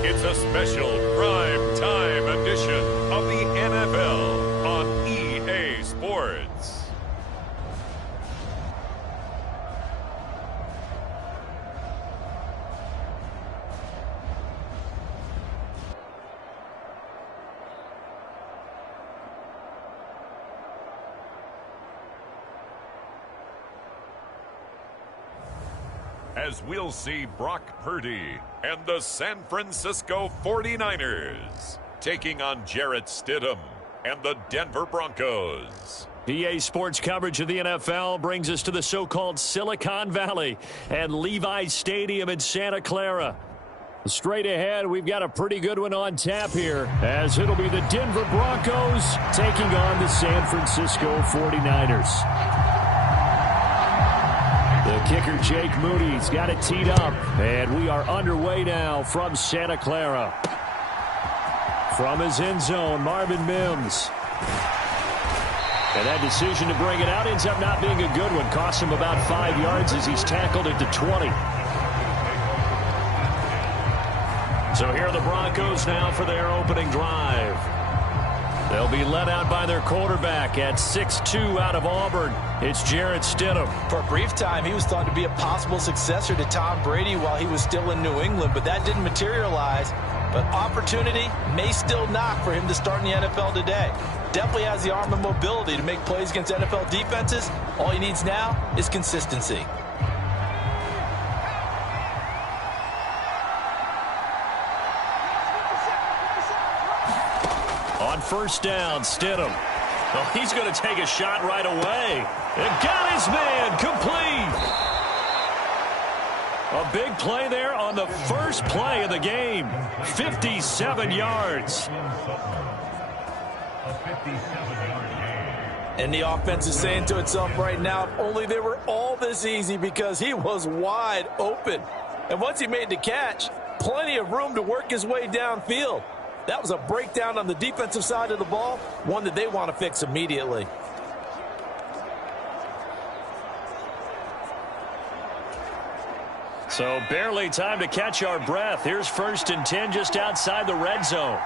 It's a special prime time edition of the NFL on EA Sports. As we'll see Brock Purdy and the San Francisco 49ers taking on Jarrett Stidham and the Denver Broncos. EA Sports coverage of the NFL brings us to the so-called Silicon Valley and Levi's Stadium in Santa Clara. Straight ahead, we've got a pretty good one on tap here, as it'll be the Denver Broncos taking on the San Francisco 49ers. The kicker, Jake Moody's got it teed up, and we are underway now from Santa Clara. From his end zone, Marvin Mims. And that decision to bring it out ends up not being a good one. Cost him about 5 yards as he's tackled it to 20. So here are the Broncos now for their opening drive. They'll be led out by their quarterback at 6'2" out of Auburn. It's Jarrett Stidham. For a brief time, he was thought to be a possible successor to Tom Brady while he was still in New England, but that didn't materialize. But opportunity may still knock for him to start in the NFL today. Definitely has the arm and mobility to make plays against NFL defenses. All he needs now is consistency. On first down, Stidham. Well, he's going to take a shot right away. And got his man complete. A big play there on the first play of the game. 57 yards. And the offense is saying to itself right now, if only they were all this easy, because he was wide open. And once he made the catch, plenty of room to work his way downfield. That was a breakdown on the defensive side of the ball, one that they want to fix immediately. So barely time to catch our breath. Here's 1st and 10 just outside the red zone.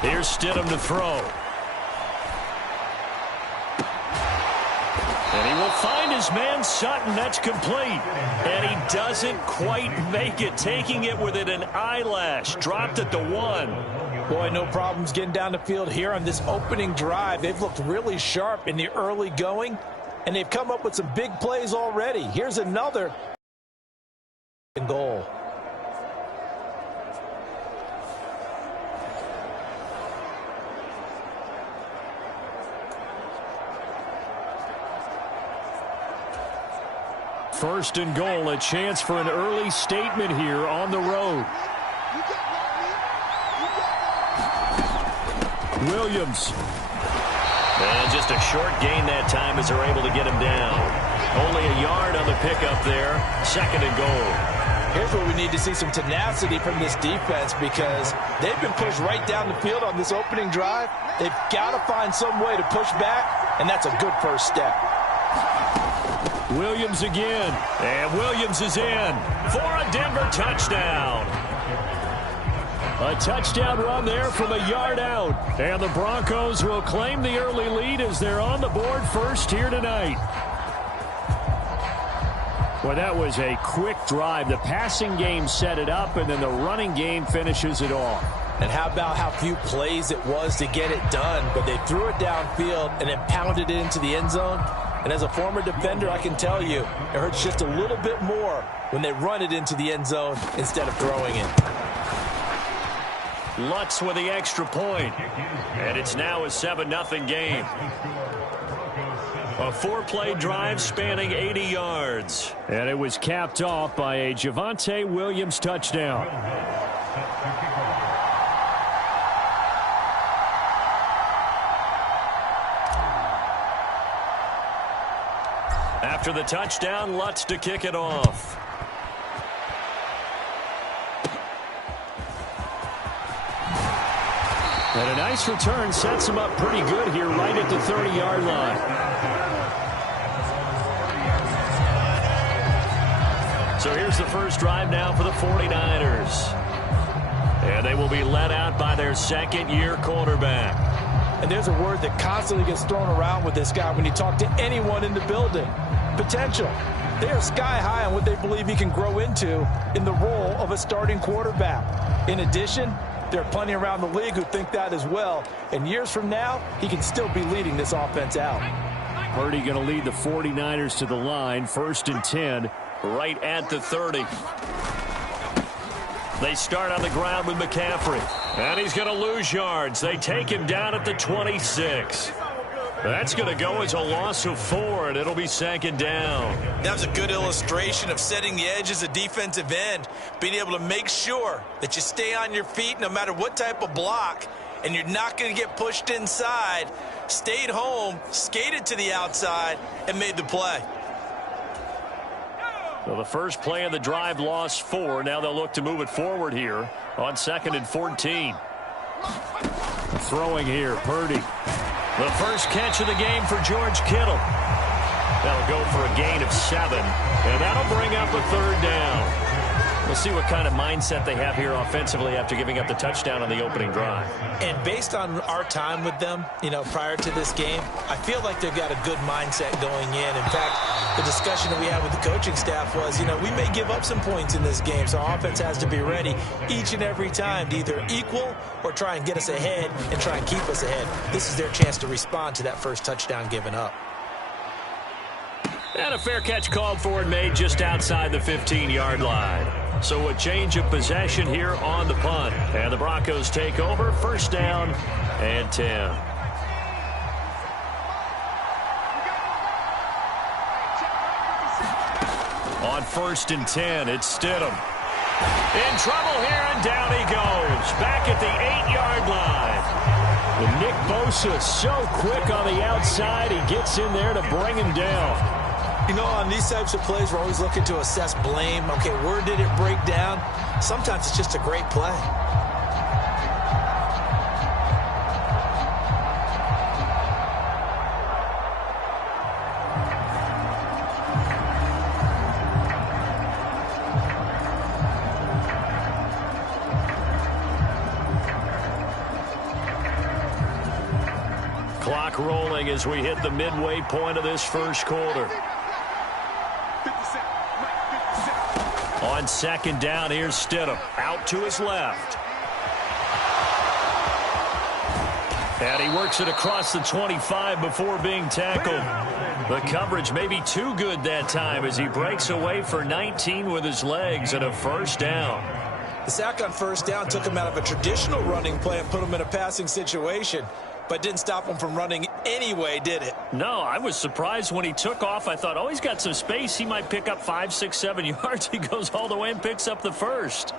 Here's Stidham to throw. And he will find his man Sutton. That's complete. And he doesn't quite make it, taking it within an eyelash. Dropped at the 1. Boy, no problems getting down the field here on this opening drive. They've looked really sharp in the early going, and they've come up with some big plays already. Here's another goal. First and goal, a chance for an early statement here on the road. Williams. And just a short gain that time as they're able to get him down. Only a yard on the pickup there. 2nd and goal. Here's where we need to see some tenacity from this defense, because they've been pushed right down the field on this opening drive. They've got to find some way to push back, and that's a good first step. Williams again, and Williams is in for a Denver touchdown. A touchdown run there from a yard out, and the Broncos will claim the early lead as they're on the board first here tonight. Well, that was a quick drive. The passing game set it up, and then the running game finishes it off. And how about how few plays it was to get it done, but they threw it downfield and then pounded it into the end zone. And as a former defender, I can tell you, it hurts just a little bit more when they run it into the end zone instead of throwing it. Lutz with the extra point. And it's now a 7-0 game. A 4-play drive spanning 80 yards. And it was capped off by a Javonte Williams touchdown. After the touchdown, Lutz to kick it off. And a nice return sets him up pretty good here right at the 30-yard line. So here's the first drive now for the 49ers. And they will be led out by their second-year quarterback. And there's a word that constantly gets thrown around with this guy when you talk to anyone in the building. Potential. They are sky high on what they believe he can grow into in the role of a starting quarterback. In addition, there are plenty around the league who think that as well. And years from now, he can still be leading this offense out. Purdy going to lead the 49ers to the line. 1st and 10, right at the 30. They start on the ground with McCaffrey. And he's going to lose yards. They take him down at the 26. That's going to go as a loss of 4, and it'll be 2nd down. That was a good illustration of setting the edge as a defensive end, being able to make sure that you stay on your feet no matter what type of block, and you're not going to get pushed inside. Stayed home, skated to the outside, and made the play. So the first play of the drive lost 4. Now they'll look to move it forward here on 2nd and 14. Throwing here, Purdy. The first catch of the game for George Kittle. That'll go for a gain of 7, and that'll bring up a 3rd down. We'll see what kind of mindset they have here offensively after giving up the touchdown on the opening drive. And based on our time with them, prior to this game, I feel like they've got a good mindset going in. In fact, the discussion that we had with the coaching staff was, we may give up some points in this game, so our offense has to be ready each and every time to either equal or try and get us ahead and try and keep us ahead. This is their chance to respond to that first touchdown given up. And a fair catch called for and made just outside the 15-yard line. So a change of possession here on the punt. And the Broncos take over, 1st down and 10. On 1st and 10, it's Stidham. In trouble here, and down he goes. Back at the 8-yard line. And Nick Bosa so quick on the outside, he gets in there to bring him down. On these types of plays, we're always looking to assess blame. Okay, where did it break down? Sometimes it's just a great play. Clock rolling as we hit the midway point of this first quarter. On 2nd down, here's Stidham. Out to his left. And he works it across the 25 before being tackled. The coverage may be too good that time as he breaks away for 19 with his legs and a 1st down. The sack on 1st down took him out of a traditional running play and put him in a passing situation, but didn't stop him from running anyway, did it? No, I was surprised when he took off. I thought, he's got some space. He might pick up 5, 6, 7 yards. He goes all the way and picks up the 1st.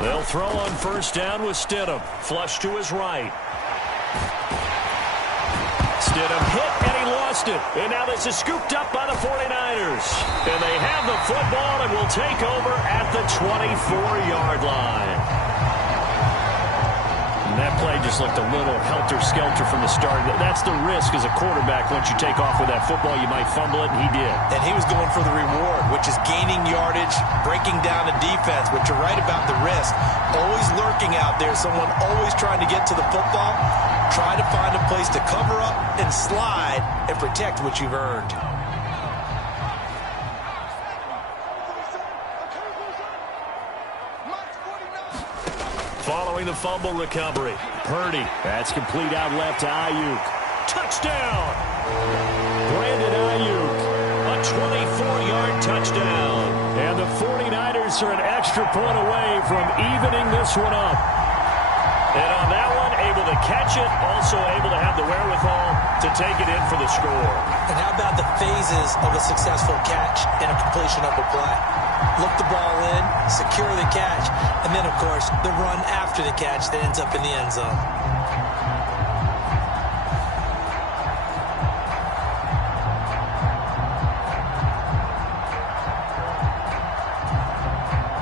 They'll throw on 1st down with Stidham. Flush to his right. Stidham hit, and he lost it. And now this is scooped up by the 49ers. And they have the football and will take over at the 24-yard line. And that play just looked a little helter-skelter from the start. That's the risk as a quarterback. Once you take off with that football, you might fumble it, and he did. And he was going for the reward, which is gaining yardage, breaking down the defense. But you're right about the risk. Always lurking out there, someone always trying to get to the football. Try to find a place to cover up and slide and protect what you've earned. Following the fumble recovery, Purdy. That's complete out left to Ayuk. Touchdown! Brandon Ayuk. A 24-yard touchdown. And the 49ers are an extra point away from evening this one up. And on that one, able to catch it, also able to have the wherewithal to take it in for the score. And how about the phases of a successful catch and a completion of a play? Look the ball in, secure the catch, and then, of course, the run after the catch that ends up in the end zone.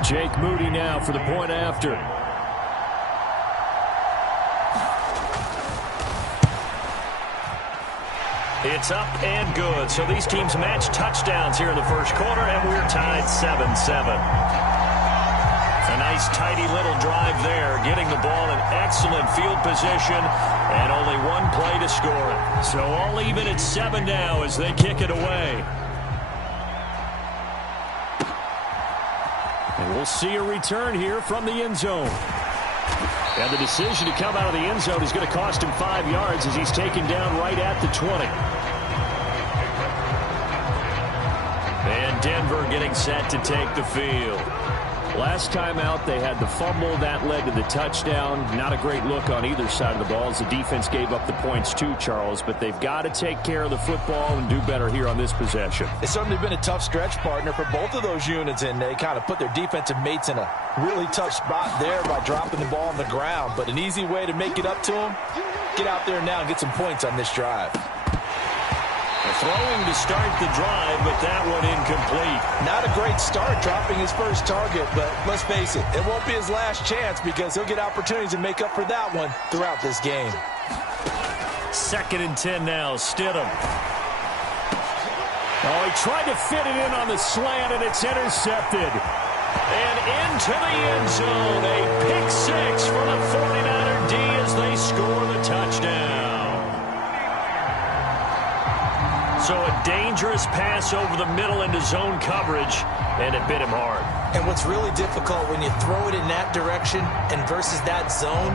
Jake Moody now for the point after. It's up and good. So these teams match touchdowns here in the first quarter, and we're tied 7-7. A nice tidy little drive there, getting the ball in excellent field position, and only one play to score it. So all even at 7 now as they kick it away. And we'll see a return here from the end zone. And the decision to come out of the end zone is going to cost him 5 yards as he's taken down right at the 20. And Denver getting set to take the field. Last time out, they had the fumble. That led to the touchdown. Not a great look on either side of the ball as the defense gave up the points too, Charles. But they've got to take care of the football and do better here on this possession. It's certainly been a tough stretch, partner, for both of those units, and they kind of put their defensive mates in a really tough spot there by dropping the ball on the ground. But an easy way to make it up to them, get out there now and get some points on this drive. Throwing to start the drive, but that one incomplete. Not a great start, dropping his first target, but let's face it, it won't be his last chance because he'll get opportunities to make up for that one throughout this game. 2nd and 10 now, Stidham. Oh, he tried to fit it in on the slant, and it's intercepted. And into the end zone, a pick 6 for the 49er D as they score the touchdown. So a dangerous pass over the middle into zone coverage, and it bit him hard. And what's really difficult when you throw it in that direction and versus that zone,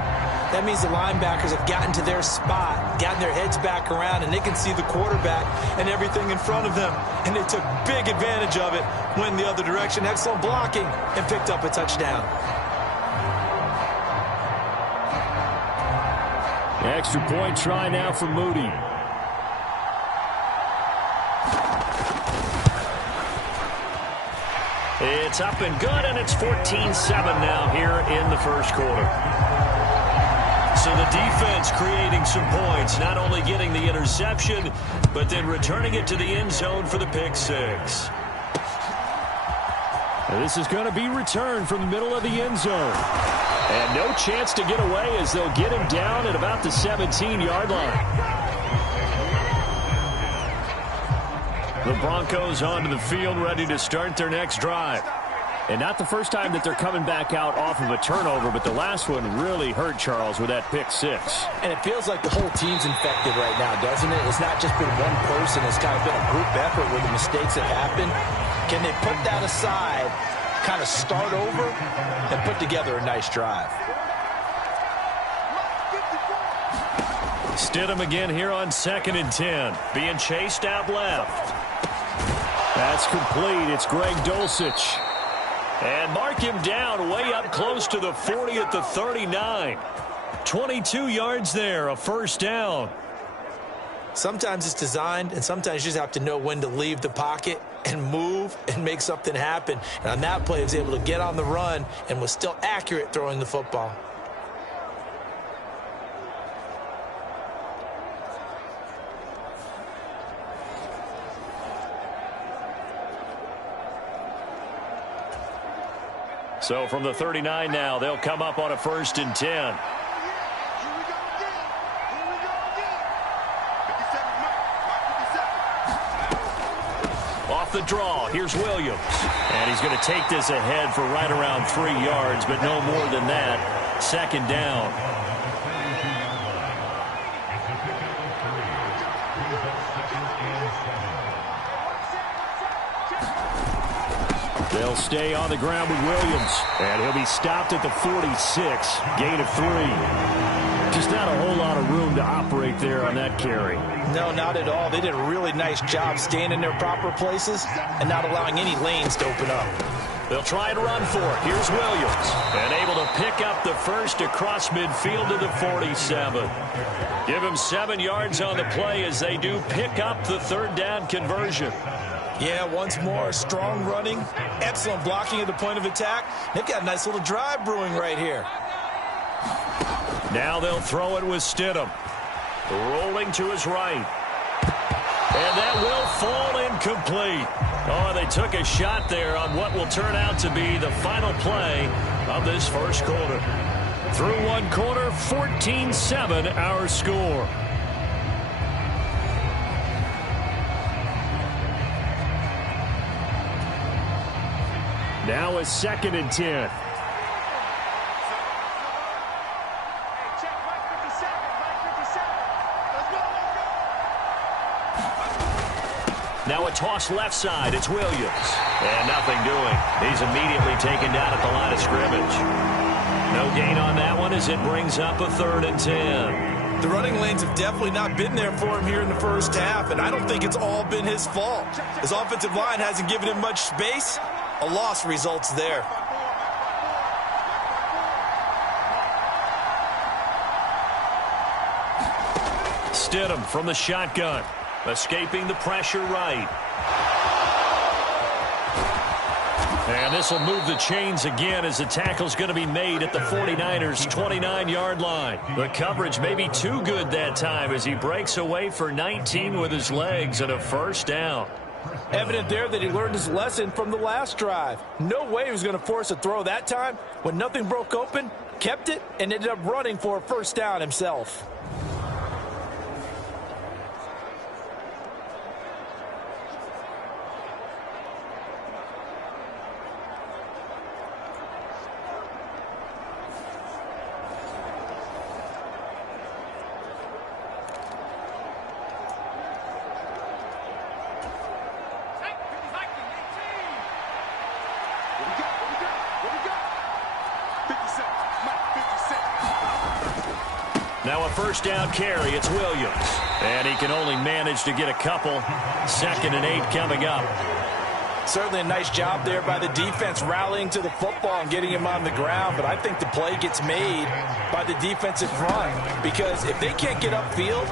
that means the linebackers have gotten to their spot, gotten their heads back around, and they can see the quarterback and everything in front of them. And they took big advantage of it, went the other direction, excellent blocking, and picked up a touchdown. The extra point try now for Moody. It's up and good, and it's 14-7 now here in the first quarter. So the defense creating some points, not only getting the interception, but then returning it to the end zone for the pick 6. And this is going to be returned from the middle of the end zone. And no chance to get away as they'll get him down at about the 17-yard line. The Broncos onto the field, ready to start their next drive. And not the first time that they're coming back out off of a turnover, but the last one really hurt, Charles, with that pick 6. And it feels like the whole team's infected right now, doesn't it? It's not just been one person. It's kind of been a group effort where the mistakes have happened. Can they put that aside, kind of start over, and put together a nice drive? Stidham again here on 2nd and 10. Being chased out left. That's complete. It's Greg Dulcich. And mark him down way up close to the 40 at the 39. 22 yards there, a first down. Sometimes it's designed, and sometimes you just have to know when to leave the pocket and move and make something happen. And on that play, he was able to get on the run and was still accurate throwing the football. So from the 39 now, they'll come up on a 1st and 10. Off the draw, here's Williams. And he's going to take this ahead for right around 3 yards, but no more than that. 2nd down. They'll stay on the ground with Williams. And he'll be stopped at the 46. Gain of 3. Just not a whole lot of room to operate there on that carry. No, not at all. They did a really nice job staying in their proper places and not allowing any lanes to open up. They'll try and run for it. Here's Williams. And able to pick up the first across midfield to the 47. Give him 7 yards on the play as they do pick up the 3rd down conversion. Yeah, once more, strong running, excellent blocking at the point of attack. They've got a nice little drive brewing right here. Now they'll throw it with Stidham. Rolling to his right. And And that will fall incomplete. Oh, they took a shot there on what will turn out to be the final play of this first quarter. Through one quarter, 14-7 our score. Now a 2nd and 10. Now a toss left side. It's Williams. And nothing doing. He's immediately taken down at the line of scrimmage. No gain on that one as it brings up a 3rd and 10. The running lanes have definitely not been there for him here in the first half, and I don't think it's all been his fault. His offensive line hasn't given him much space. A loss results there. Stidham from the shotgun. Escaping the pressure right. And this will move the chains again as the tackle's going to be made at the 49ers' 29-yard line. The coverage may be too good that time as he breaks away for 19 with his legs and a first down. Evident there that he learned his lesson from the last drive. No way he was going to force a throw that time. When nothing broke open, kept it, and ended up running for a first down himself. Now a first down carry. It's Williams. And he can only manage to get a couple. 2nd and 8 coming up. Certainly a nice job there by the defense rallying to the football and getting him on the ground. But I think the play gets made by the defensive front. Because if they can't get upfield,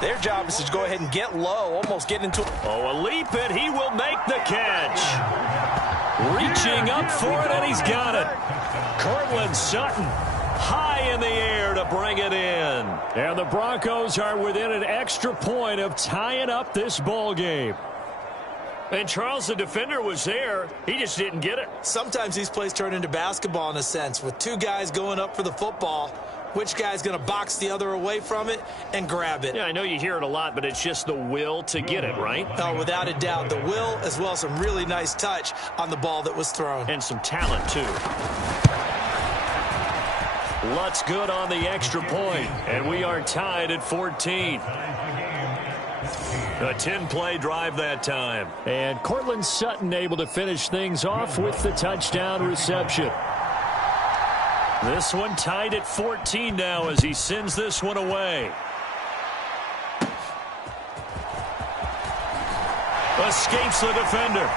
their job is to go ahead and get low, almost get into... Oh, a leap, and he will make the catch. Reaching up for it, and he's got it. Cortland Sutton. High in the air to bring it in. And the Broncos are within an extra point of tying up this ball game. And Charles, the defender, was there. He just didn't get it. Sometimes these plays turn into basketball in a sense. With two guys going up for the football, which guy's going to box the other away from it and grab it? Yeah, I know you hear it a lot, but it's just the will to get it, right? Oh, without a doubt. The will as well as some really nice touch on the ball that was thrown. And some talent, too. Lutz good on the extra point, and we are tied at 14. A 10-play drive that time. And Cortland Sutton able to finish things off with the touchdown reception. This one tied at 14 now as he sends this one away. Escapes the defender.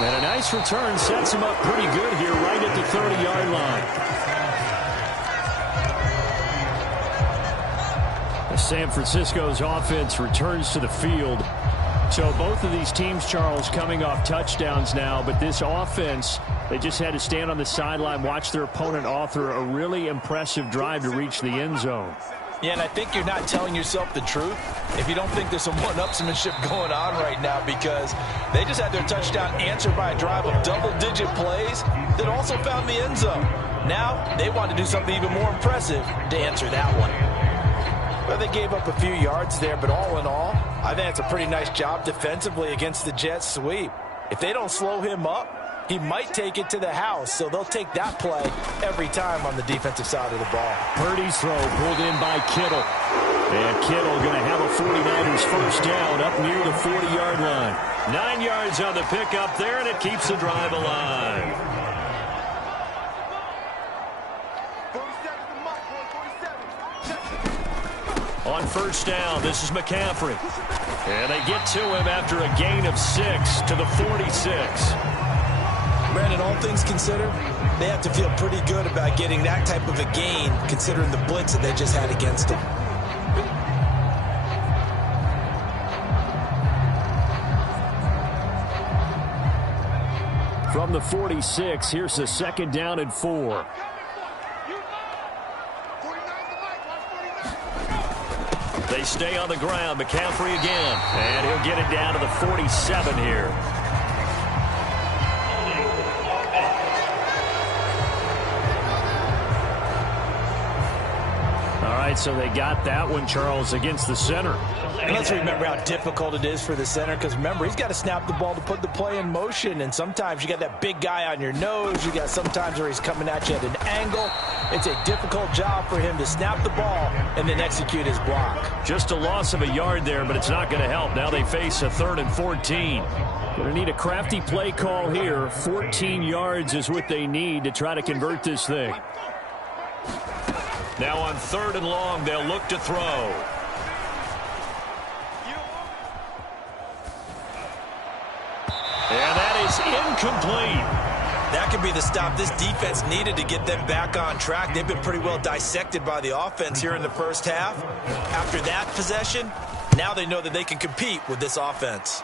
And a nice return sets him up pretty good here right at the 30-yard line. San Francisco's offense returns to the field. So both of these teams, Charles, coming off touchdowns now, but this offense, they just had to stand on the sideline, watch their opponent author a really impressive drive to reach the end zone. Yeah, and I think you're not telling yourself the truth if you don't think there's some one-upsmanship going on right now, because they just had their touchdown answered by a drive of double-digit plays that also found the end zone. Now they want to do something even more impressive to answer that one. Well, they gave up a few yards there, but all in all, I think it's a pretty nice job defensively against the Jets sweep. If they don't slow him up, he might take it to the house, so they'll take that play every time on the defensive side of the ball. Purdy's throw pulled in by Kittle. And Kittle going to have a 49ers first down up near the 40-yard line. 9 yards on the pickup there, and it keeps the drive alive. On first down, this is McCaffrey. And they get to him after a gain of 6 to the 46. Brandon, all things considered, they have to feel pretty good about getting that type of a gain, considering the blitz that they just had against them. From the 46, here's the 2nd down and 4. They They stay on the ground. McCaffrey again. And he'll get it down to the 47 here. All right, so they got that one, Charles, against the center. And let's remember how difficult it is for the center, because remember, he's got to snap the ball to put the play in motion, and sometimes you got that big guy on your nose. You got sometimes where he's coming at you at an angle. It's a difficult job for him to snap the ball and then execute his block. Just a loss of a yard there, but it's not going to help. Now they face a 3rd and 14. Going to need a crafty play call here. 14 yards is what they need to try to convert this thing. Now on 3rd and long, they'll look to throw. And that is incomplete. That could be the stop this defense needed to get them back on track. They've been pretty well dissected by the offense here in the first half. After that possession, now they know that they can compete with this offense.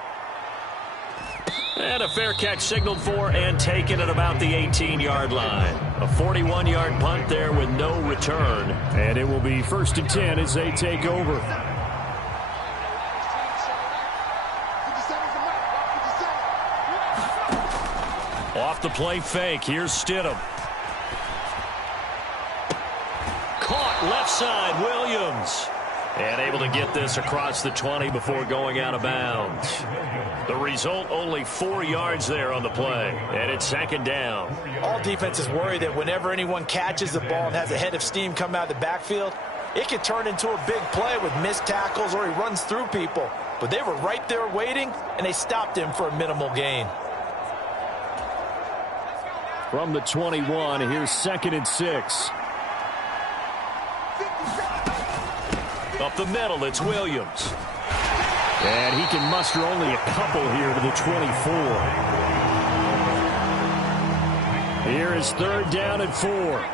And a fair catch signaled for and taken at about the 18-yard line. A 41-yard punt there with no return. And it will be 1st and 10 as they take over. Off the play fake. Here's Stidham. Caught left side, Williams. And able to get this across the 20 before going out of bounds. The result, only 4 yards there on the play. And it's 2nd down. All defenses worry that whenever anyone catches the ball and has a head of steam come out of the backfield, it could turn into a big play with missed tackles or he runs through people. But they were right there waiting, and they stopped him for a minimal gain. From the 21, here's 2nd and 6. Up the middle, it's Williams. And he can muster only a couple here to the 24. Here is 3rd down and 4.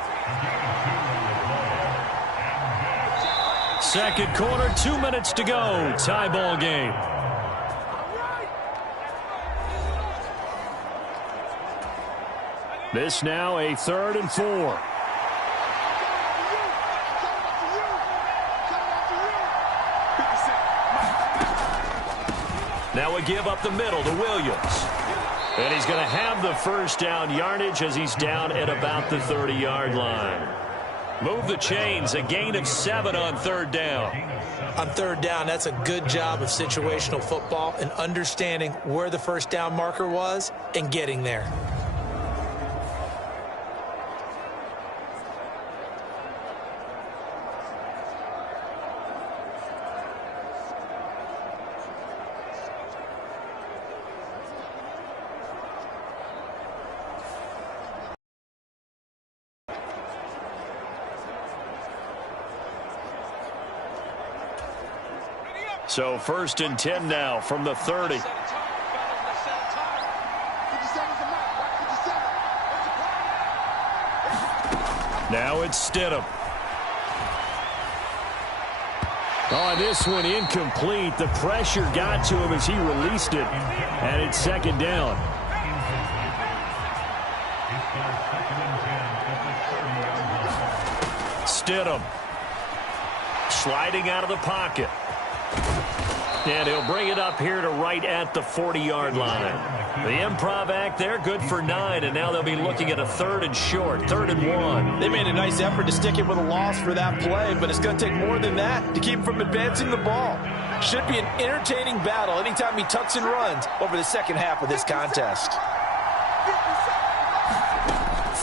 2nd quarter, 2 minutes to go. Tie ball game. This now a 3rd and 4. Now a give up the middle to Williams. And he's going to have the 1st down yardage as he's down at about the 30-yard line. Move the chains, a gain of 7 on 3rd down. On 3rd down, that's a good job of situational football and understanding where the 1st down marker was and getting there. So 1st and 10 now from the 30. Now it's Stidham. Oh, this one incomplete. The pressure got to him as he released it. And it's 2nd down. Stidham. Sliding out of the pocket. And he'll bring it up here to right at the 40-yard line. The improv act there, good for 9, and now they'll be looking at a 3rd and short, 3rd and 1. They made a nice effort to stick him with a loss for that play, but it's going to take more than that to keep him from advancing the ball. Should be an entertaining battle anytime he tucks and runs over the 2nd half of this contest.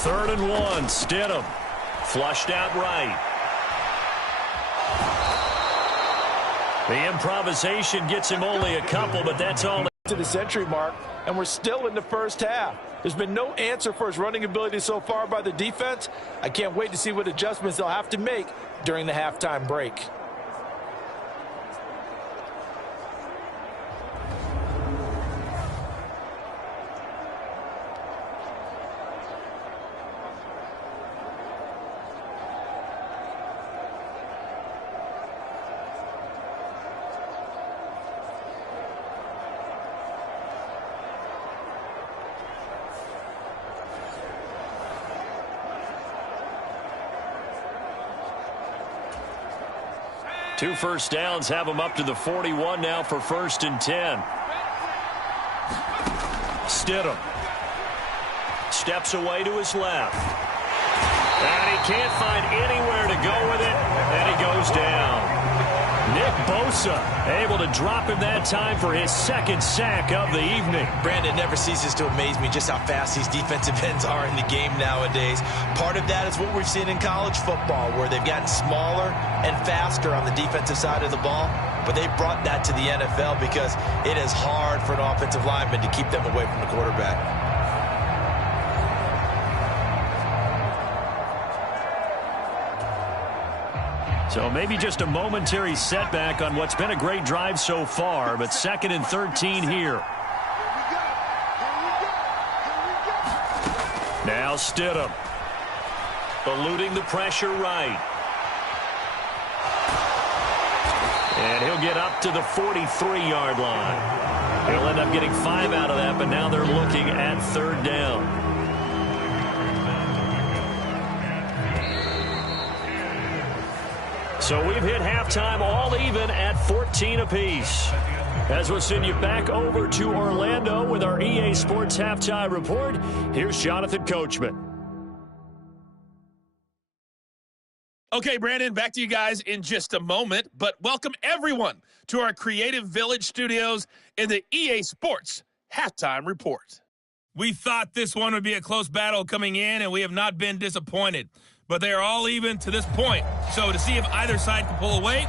3rd and 1, Stidham. Flushed out right. The improvisation gets him only a couple, but that's all. To the century mark, and we're still in the first half. There's been no answer for his running ability so far by the defense. I can't wait to see what adjustments they'll have to make during the halftime break. 2 first downs have him up to the 41 now for 1st and 10. Stidham steps away to his left. And he can't find anywhere to go with it, and he goes down. Nick Bosa able to drop him that time for his 2nd sack of the evening. Brandon, never ceases to amaze me just how fast these defensive ends are in the game nowadays. Part of that is what we've seen in college football, where they've gotten smaller and faster on the defensive side of the ball. But they brought that to the NFL because it is hard for an offensive lineman to keep them away from the quarterback. So maybe just a momentary setback on what's been a great drive so far, but 2nd and 13 here. Now Stidham eluding the pressure right. And he'll get up to the 43-yard line. He'll end up getting 5 out of that, but now they're looking at 3rd down. So we've hit halftime all even at 14 apiece. As we'll send you back over to Orlando with our EA Sports Halftime Report, here's Jonathan Coachman. Okay, Brandon, back to you guys in just a moment, but welcome everyone to our Creative Village studios in the EA Sports Halftime Report. We thought this one would be a close battle coming in, and we have not been disappointed. But they are all even to this point. So to see if either side can pull away,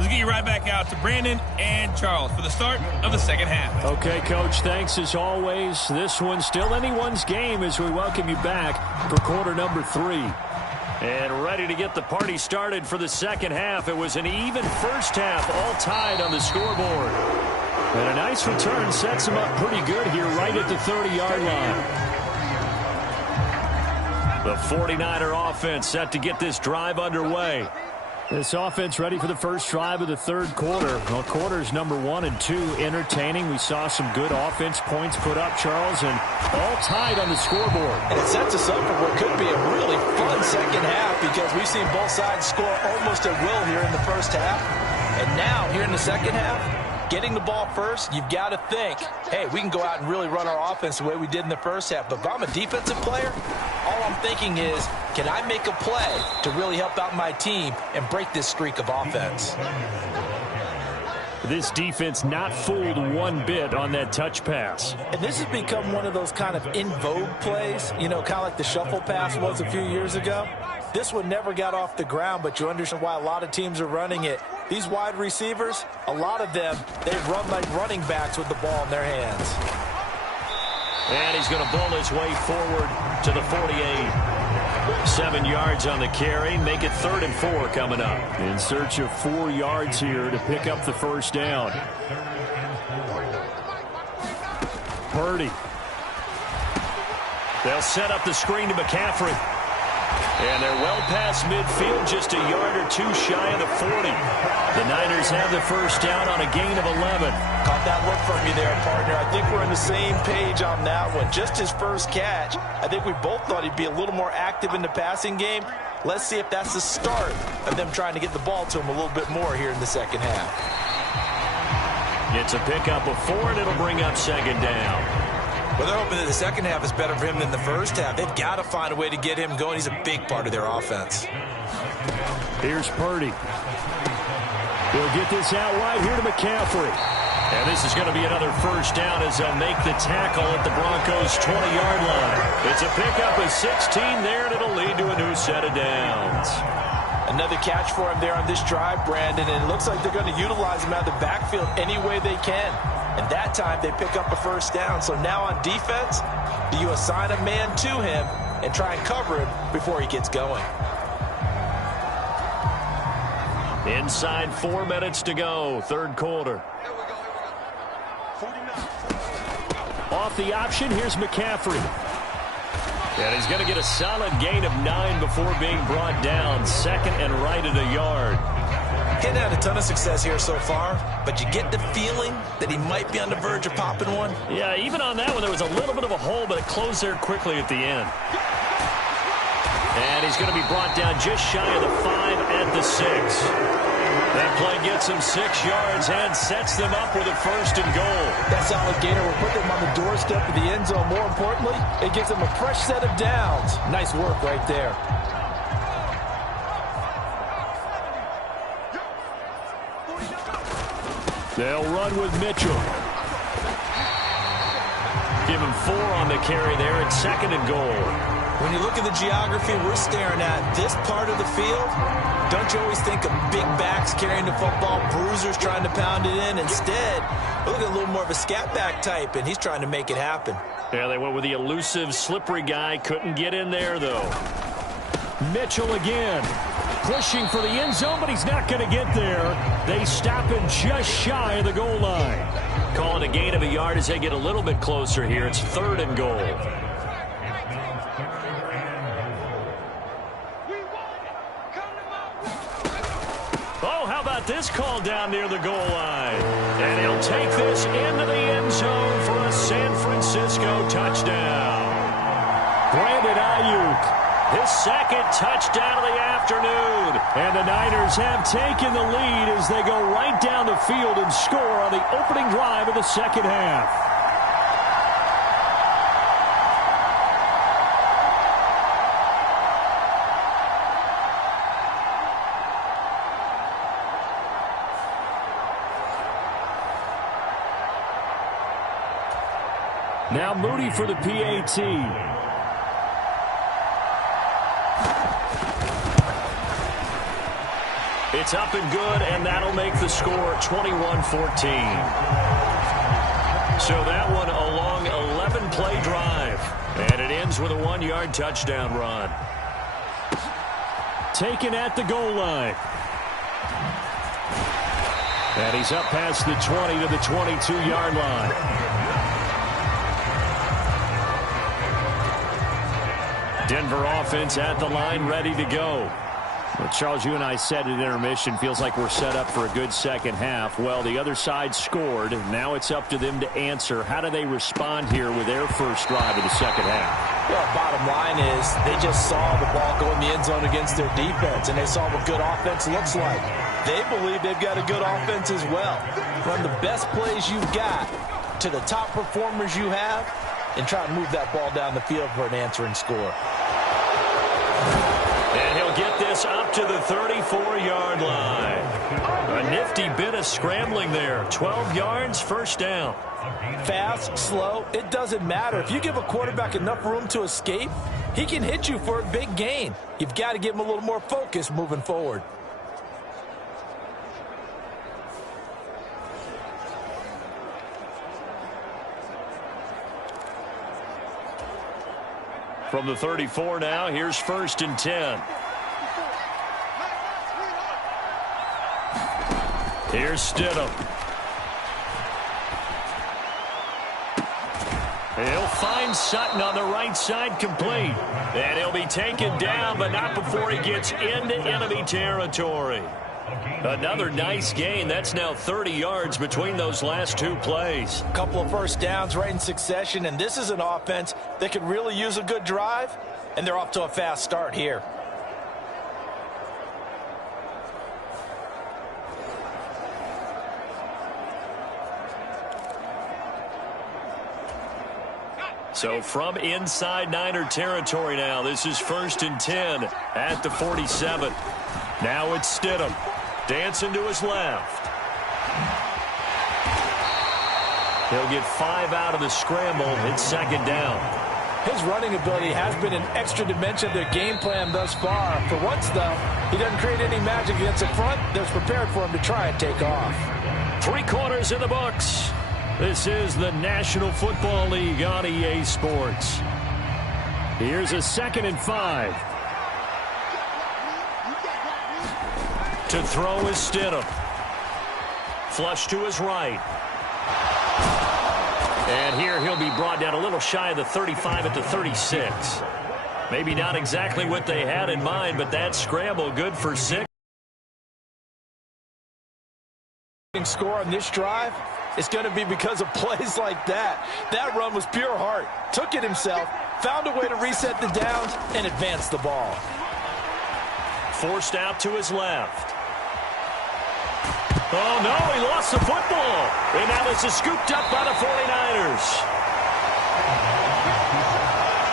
let's get you right back out to Brandon and Charles for the start of the 2nd half. Okay, Coach, thanks as always. This one's still anyone's game as we welcome you back for quarter number 3. And ready to get the party started for the 2nd half. It was an even first half, all tied on the scoreboard. And a nice return sets him up pretty good here right at the 30-yard line. The 49er offense set to get this drive underway. This offense ready for the first drive of the 3rd quarter. Well, quarters number 1 and 2 entertaining. We saw some good offense points put up, Charles, and all tied on the scoreboard. And it sets us up for what could be a really fun 2nd half because we've seen both sides score almost at will here in the first half. And now, here in the 2nd half, getting the ball first, you've got to think, hey, we can go out and really run our offense the way we did in the first half. But if I'm a defensive player, all I'm thinking is, can I make a play to really help out my team and break this streak of offense? This defense not fooled one bit on that touch pass. And this has become one of those kind of in vogue plays, you know, kind of like the shuffle pass was a few years ago. This one never got off the ground, but you understand why a lot of teams are running it. These wide receivers, a lot of them, they run like running backs with the ball in their hands. And he's going to bull his way forward to the 48. 7 yards on the carry. Make it 3rd and 4 coming up. In search of 4 yards here to pick up the first down. Purdy. They'll set up the screen to McCaffrey. And they're well past midfield, just a yard or 2 shy of the 40. The Niners have the first down on a gain of 11. Caught that look from you there, partner. I think we're on the same page on that one. Just his first catch. I think we both thought he'd be a little more active in the passing game. Let's see if that's the start of them trying to get the ball to him a little bit more here in the 2nd half. It's a pickup of 4, and it'll bring up 2nd down. Well, they're hoping that the 2nd half is better for him than the first half. They've got to find a way to get him going. He's a big part of their offense. Here's Purdy. He'll get this out wide here to McCaffrey. And this is going to be another first down as they'll make the tackle at the Broncos' 20-yard line. It's a pickup of 16 there, and it'll lead to a new set of downs. Another catch for him there on this drive, Brandon, and it looks like they're going to utilize him out of the backfield any way they can. And that time they pick up a first down. So now on defense, do you assign a man to him and try and cover him before he gets going? Inside 4 minutes to go, 3rd quarter. Off the option, here's McCaffrey. And he's going to get a solid gain of 9 before being brought down. 2nd and right at a yard. Hadn't had a ton of success here so far, but you get the feeling that he might be on the verge of popping one. Yeah, even on that one, there was a little bit of a hole, but it closed there quickly at the end. And he's going to be brought down just shy of the 5 at the 6. That play gets them 6 yards and sets them up with a 1st and goal. That solid gainer will put them on the doorstep of the end zone. More importantly, it gives them a fresh set of downs. Nice work right there. They'll run with Mitchell. Give him 4 on the carry there at 2nd and goal. When you look at the geography we're staring at, this part of the field, don't you always think of big backs carrying the football, bruisers trying to pound it in? Instead, look at a little more of a scat back type, and he's trying to make it happen. Yeah, they went with the elusive, slippery guy. Couldn't get in there, though. Mitchell again. Pushing for the end zone, but he's not going to get there. They stop him just shy of the goal line. Calling a gain of a yard as they get a little bit closer here. It's 3rd and goal. Oh, how about this call down near the goal line? And he'll take this into the end zone for a San Francisco touchdown. Brandon Ayuk. His 2nd touchdown of the afternoon. And the Niners have taken the lead as they go right down the field and score on the opening drive of the 2nd half. Now Moody for the PAT. It's up and good, and that'll make the score 21-14. So that one a long 11-play drive, and it ends with a 1-yard touchdown run. Taken at the goal line. And he's up past the 20 to the 22-yard line. Denver offense at the line, ready to go. Well, Charles, you and I said at intermission, feels like we're set up for a good 2nd half. Well, the other side scored. Now it's up to them to answer. How do they respond here with their first drive of the 2nd half? Well, bottom line is they just saw the ball go in the end zone against their defense, and they saw what good offense looks like. They believe they've got a good offense as well. Run the best plays you've got to the top performers you have and try to move that ball down the field for an answering score. And he'll get this up to the 34-yard line. A nifty bit of scrambling there. 12 yards, 1st down. Fast, slow, it doesn't matter. If you give a quarterback enough room to escape, he can hit you for a big gain. You've got to give him a little more focus moving forward. From the 34 now, here's 1st and 10. Here's Stidham. He'll find Sutton on the right side, complete. And he'll be taken down, but not before he gets into enemy territory. Another nice gain. That's now 30 yards between those last 2 plays. A couple of 1st downs right in succession, and this is an offense that could really use a good drive, and they're off to a fast start here. So from inside Niner territory now, this is 1st and 10 at the 47. Now it's Stidham. Dancing to his left. He'll get 5 out of the scramble. It's 2nd down. His running ability has been an extra dimension of their game plan thus far. For once, though, he doesn't create any magic against the front that's prepared for him to try and take off. 3 quarters in the books. This is the National Football League on EA Sports. Here's a 2nd and 5. To throw is Stidham. Flush to his right. And here he'll be brought down a little shy of the 35 at the 36. Maybe not exactly what they had in mind, but that scramble good for 6. Score on this drive, it's going to be because of plays like that. That run was pure heart. Took it himself, found a way to reset the downs, and advance the ball. Forced out to his left. Oh, no, he lost the football. And now this is scooped up by the 49ers.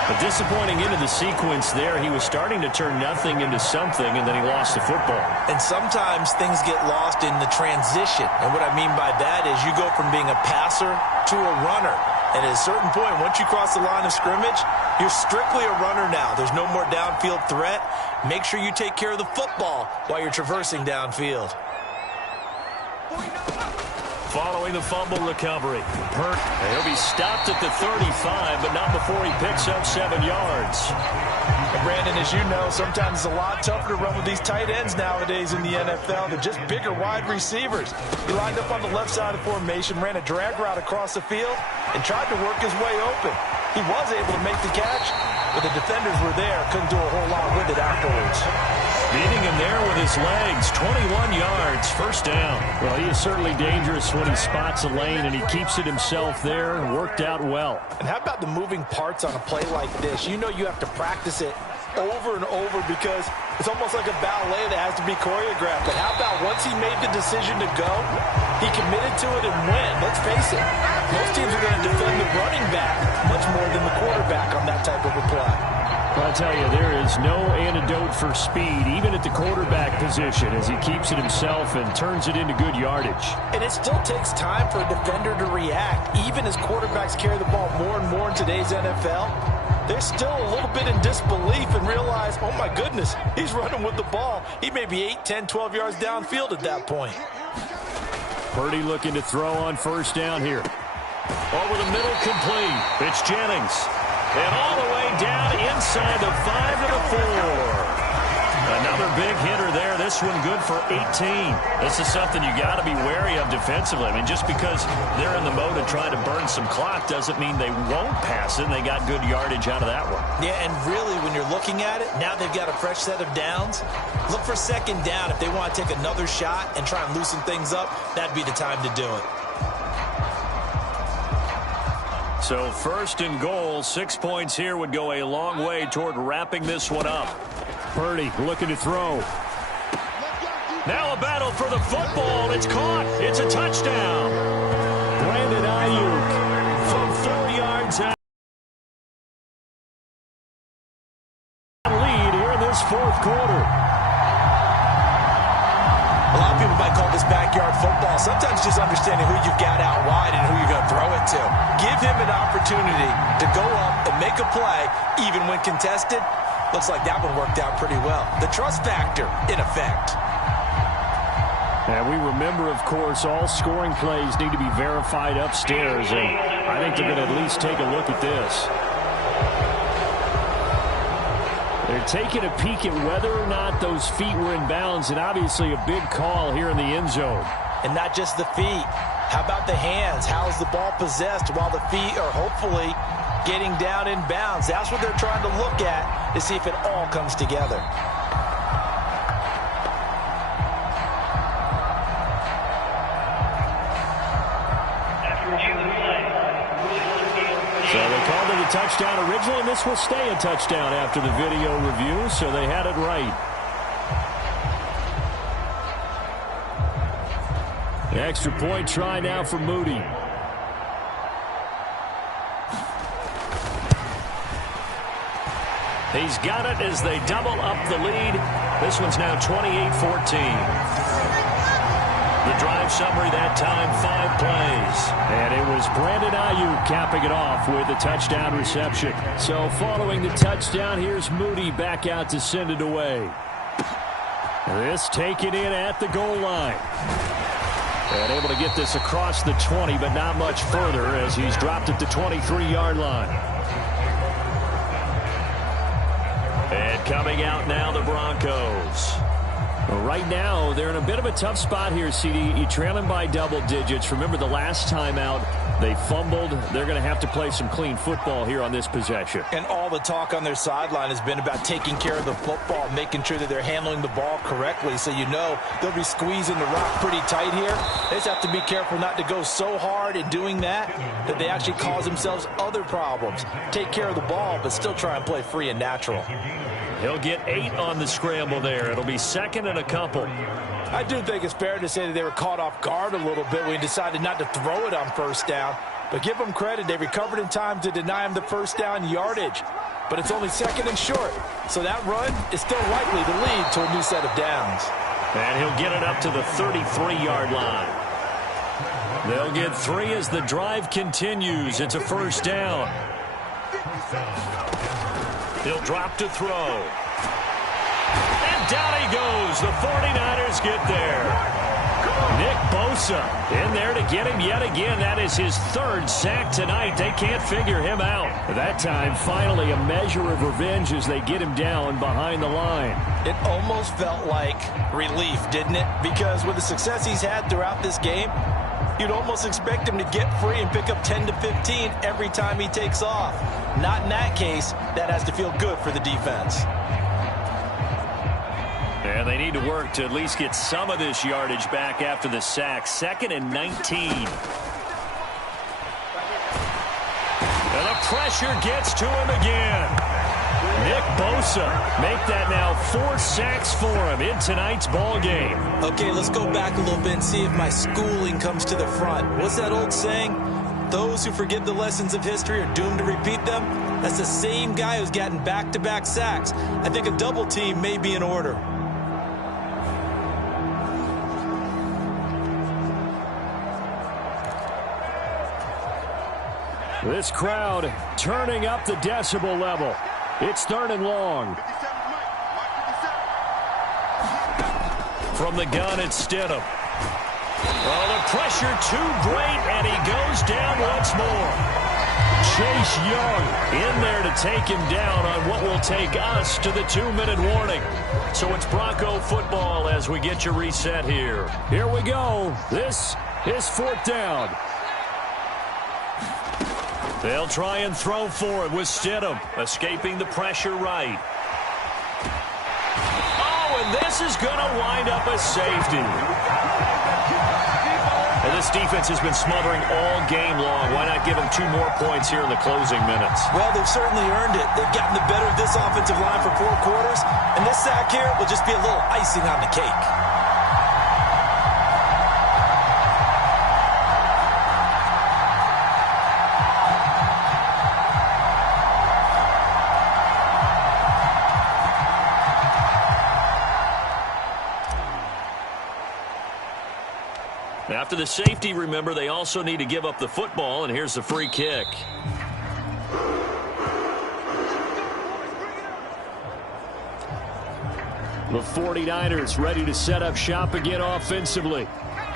A disappointing end of the sequence there. He was starting to turn nothing into something, and then he lost the football. And sometimes things get lost in the transition. And what I mean by that is you go from being a passer to a runner. And at a certain point, once you cross the line of scrimmage, you're strictly a runner now. There's no more downfield threat. Make sure you take care of the football while you're traversing downfield. Following the fumble recovery, he'll be stopped at the 35, but not before he picks up 7 yards. And Brandon, as you know, sometimes it's a lot tougher to run with these tight ends nowadays in the NFL. They're just bigger wide receivers. He lined up on the left side of the formation, ran a drag route across the field, and tried to work his way open. He was able to make the catch, but the defenders were there, couldn't do a whole lot with it afterwards. Beating him there with his legs, 21 yards, first down. Well, he is certainly dangerous when he spots a lane, and he keeps it himself there and worked out well. And how about the moving parts on a play like this? You know you have to practice it over and over because it's almost like a ballet that has to be choreographed. But how about once he made the decision to go, he committed to it and went. Let's face it, most teams are going to defend the running back much more than the quarterback on that type of a play. Well, I'll tell you, there is no antidote for speed, even at the quarterback position, as he keeps it himself and turns it into good yardage. And it still takes time for a defender to react. Even as quarterbacks carry the ball more and more in today's NFL, they're still a little bit in disbelief and realize, oh my goodness, he's running with the ball. He may be 8, 10, 12 yards downfield at that point. Purdy looking to throw on first down here. Over the middle, complete. It's Jennings. And all the way down inside the 5 to the 4. Another big hitter there. This one good for 18. This is something you got to be wary of defensively. I mean, just because they're in the mode of trying to burn some clock doesn't mean they won't pass it, and they got good yardage out of that one. Yeah, and really, when you're looking at it, now they've got a fresh set of downs. Look for second down. If they want to take another shot and try and loosen things up, that'd be the time to do it. So first and goal, 6 points here would go a long way toward wrapping this one up. Purdy looking to throw. Now a battle for the football. It's caught. It's a touchdown. Brandon Ayuk from 4 yards out. Lead here in this fourth quarter. A lot of people might call this backyard football. Sometimes just understanding who you've got out wide and who you're going to throw it to. Give him an opportunity to go up and make a play, even when contested. Looks like that one worked out pretty well. The trust factor, in effect. And we remember, of course, all scoring plays need to be verified upstairs, and I think they're going to at least take a look at this. They're taking a peek at whether or not those feet were in bounds, and obviously a big call here in the end zone. And not just the feet. How about the hands? How is the ball possessed while the feet are hopefully getting down in bounds? That's what they're trying to look at to see if it all comes together. So they called it a touchdown originally, and this will stay a touchdown after the video review, so they had it right. The extra point try now for Moody. He's got it as they double up the lead. This one's now 28-14. The drive summary that time, 5 plays. And it was Brandon Ayuk capping it off with a touchdown reception. So following the touchdown, here's Moody back out to send it away. This taken in at the goal line. And able to get this across the 20, but not much further as he's dropped at the 23-yard line. And coming out now, the Broncos. Well, right now, they're in a bit of a tough spot here, CD. You're trailing by double digits. Remember the last time out, they fumbled. They're going to have to play some clean football here on this possession. And all the talk on their sideline has been about taking care of the football, making sure that they're handling the ball correctly. So you know they'll be squeezing the rock pretty tight here. They just have to be careful not to go so hard in doing that they actually cause themselves other problems. Take care of the ball, but still try and play free and natural. He'll get 8 on the scramble there. It'll be second and a couple. I do think it's fair to say that they were caught off guard a little bit when he decided not to throw it on first down. But give them credit, they recovered in time to deny him the first down yardage. But it's only second and short, so that run is still likely to lead to a new set of downs. And he'll get it up to the 33-yard line. They'll get 3 as the drive continues. It's a first down. He'll drop to throw. And down he goes. The 49ers get there. Nick Bosa in there to get him yet again. That is his 3rd sack tonight. They can't figure him out. That time, finally, a measure of revenge as they get him down behind the line. It almost felt like relief, didn't it? Because with the success he's had throughout this game, you'd almost expect him to get free and pick up 10 to 15 every time he takes off. Not in that case. That has to feel good for the defense. And they need to work to at least get some of this yardage back after the sack. 2nd and 19. And the pressure gets to him again. Nick Bosa make that now 4 sacks for him in tonight's ball game. Okay, let's go back a little bit and see if my schooling comes to the front. What's that old saying? Those who forget the lessons of history are doomed to repeat them. That's the same guy who's gotten back-to-back sacks. I think a double team may be in order. This crowd turning up the decibel level. It's 3rd and long. From the gun, it's Stidham. Oh, the pressure too great, and he goes down once more. Chase Young in there to take him down on what will take us to the 2-minute warning. So it's Bronco football as we get you reset here. Here we go. This is 4th down. They'll try and throw for it with Stidham, escaping the pressure right. Oh, and this is going to wind up a safety. And this defense has been smothering all game long. Why not give them 2 more points here in the closing minutes? Well, they've certainly earned it. They've gotten the better of this offensive line for 4 quarters, and this sack here will just be a little icing on the cake. After the safety, remember, they also need to give up the football, and here's the free kick. The 49ers ready to set up shop again offensively.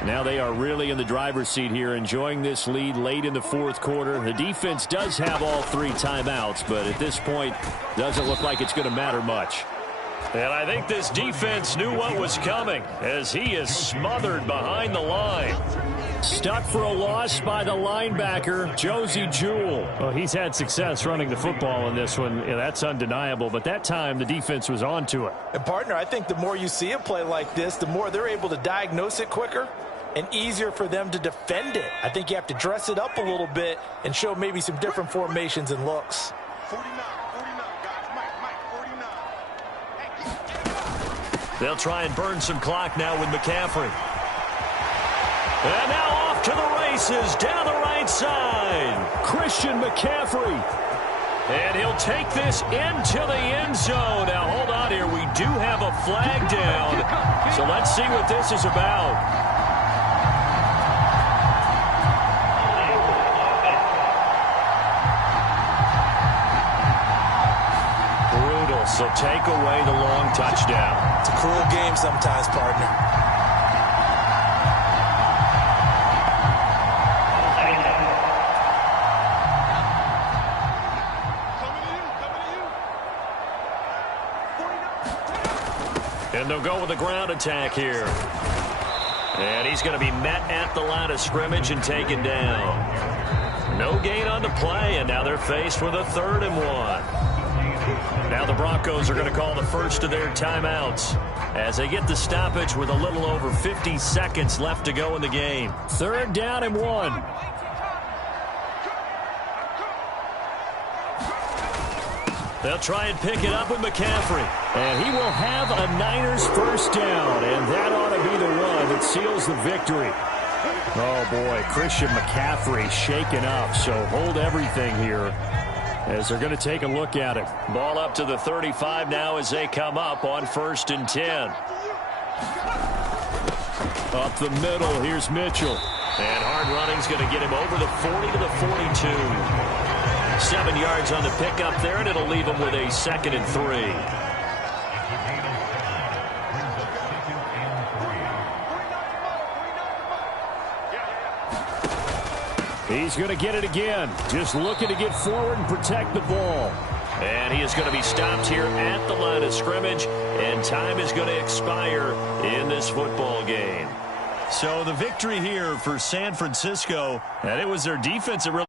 Now they are really in the driver's seat here, enjoying this lead late in the 4th quarter. The defense does have all 3 timeouts, but at this point, doesn't look like it's going to matter much. And I think this defense knew what was coming as he is smothered behind the line. Stuck for a loss by the linebacker, Josie Jewell. Well, he's had success running the football in this one. Yeah, that's undeniable. But that time, the defense was on to it. And, partner, I think the more you see a play like this, the more they're able to diagnose it quicker and easier for them to defend it. I think you have to dress it up a little bit and show maybe some different formations and looks. 49, guys. Mike, 49. They'll try and burn some clock now with McCaffrey. And now off to the races down the right side. Christian McCaffrey. And he'll take this into the end zone. Now, hold on here. We do have a flag down. So let's see what this is about. So take away the long touchdown. It's a cruel game sometimes, partner. And they'll go with the ground attack here. And he's going to be met at the line of scrimmage and taken down. No gain on the play, and now they're faced with a 3rd and 1. Now the Broncos are going to call the first of their timeouts as they get the stoppage with a little over 50 seconds left to go in the game. 3rd down and 1. They'll try and pick it up with McCaffrey. And he will have a Niners first down, and that ought to to be the one that seals the victory. Oh, boy, Christian McCaffrey shaken up, so hold everything here as they're going to take a look at it. Ball up to the 35 now as they come up on 1st and 10. Up the middle, here's Mitchell. And hard running's going to get him over the 40 to the 42. 7 yards on the pickup there, and it'll leave him with a 2nd and 3. He's going to get it again. Just looking to get forward and protect the ball. And he is going to be stopped here at the line of scrimmage, and time is going to expire in this football game. So the victory here for San Francisco, and it was their defense that really